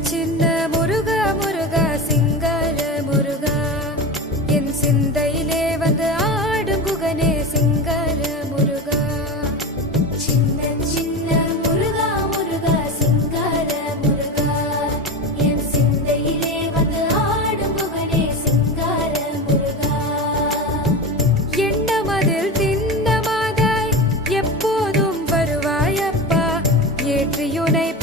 சின்ன முருக முருக சிங்கார முருக. என் சிந்தையிலே வந்து ஆடும் குகனே சிங்கார முருக. சின்ன சின்ன முருக முருக சிங்கார முருக. என் சிந்தையிலே வந்து ஏற்றியுனை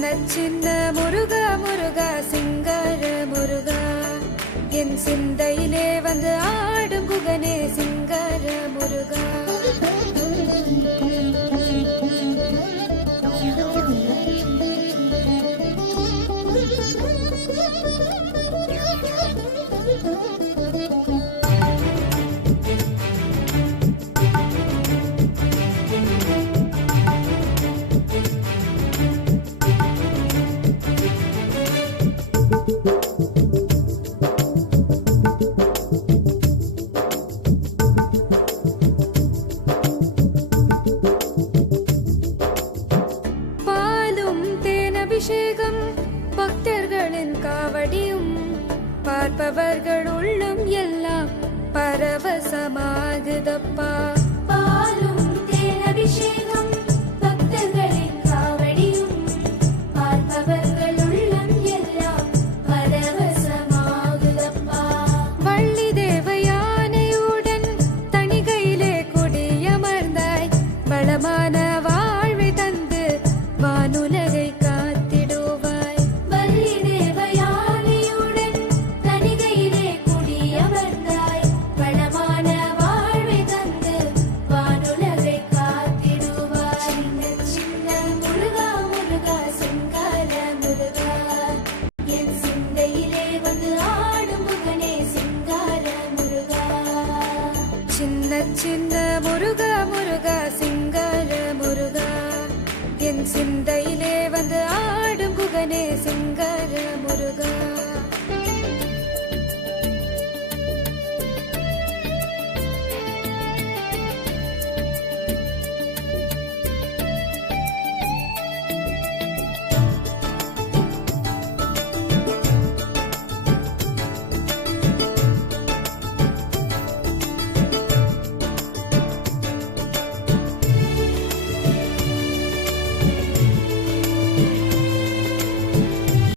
சின்ன சின்ன முருகா முருகா சிங்கார முருகா. என் சிந்தையிலே வந்து ஆடும் குகனே சிங்கார முருகா. அபிஷேகம். பக்தர்களின் காவடியும் பார்ப்பவர்கள் உள்ளம் எல்லாம் பரவசமாகுதப்பா. சிந்தையிலே வந்து